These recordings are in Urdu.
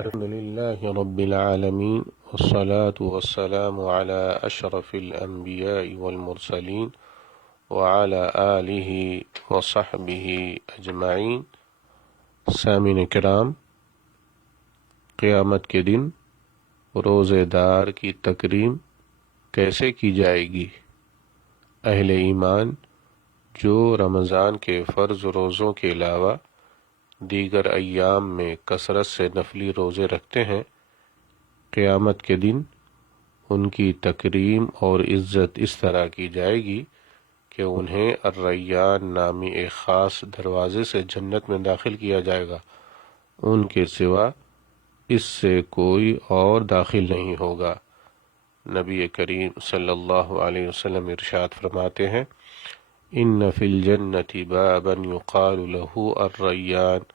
الحمد لله رب العالمين والصلاة والسلام على أشرف الأنبياء والمرسلين وعلى آله وصحبه أجمعين۔ سامعین کرام، قیامت کے دن روزے دار کی تکریم کیسے کی جائے گی؟ اہل ایمان جو رمضان کے فرض روزوں کے علاوہ دیگر ایام میں کثرت سے نفلی روزے رکھتے ہیں، قیامت کے دن ان کی تکریم اور عزت اس طرح کی جائے گی کہ انہیں الریان نامی ایک خاص دروازے سے جنت میں داخل کیا جائے گا، ان کے سوا اس سے کوئی اور داخل نہیں ہوگا۔ نبی کریم صلی اللہ علیہ وسلم ارشاد فرماتے ہیں، ان فی الجنۃ بابا یقال له الریان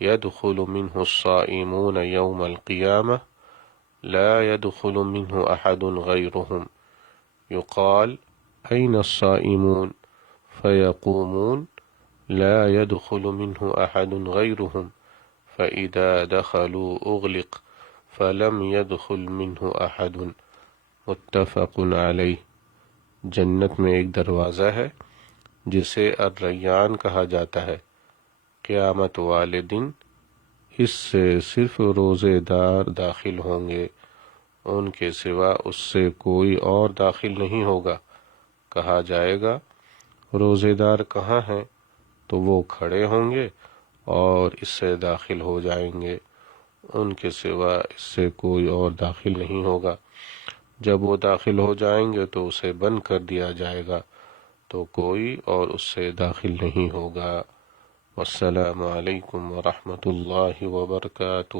يدخل منه الصائمون يوم القيامة لا يدخل منه أحد غيرهم يقال أين الصائمون فيقومون لا يدخل منه أحد غيرهم فإذا دخلوا أغلق فلم يدخل منه أحد متفق علیہ۔ جنت میں ایک دروازہ ہے جسے الریان کہا جاتا ہے، قیامت والے دن اس سے صرف روزے دار داخل ہوں گے، ان کے سوا اس سے کوئی اور داخل نہیں ہوگا۔ کہا جائے گا روزے دار کہاں ہیں؟ تو وہ کھڑے ہوں گے اور اس سے داخل ہو جائیں گے، ان کے سوا اس سے کوئی اور داخل نہیں ہوگا۔ جب وہ داخل ہو جائیں گے تو اسے بند کر دیا جائے گا، تو کوئی اور اس سے داخل نہیں ہوگا۔ والسلام علیکم ورحمۃ اللہ وبرکاتہ۔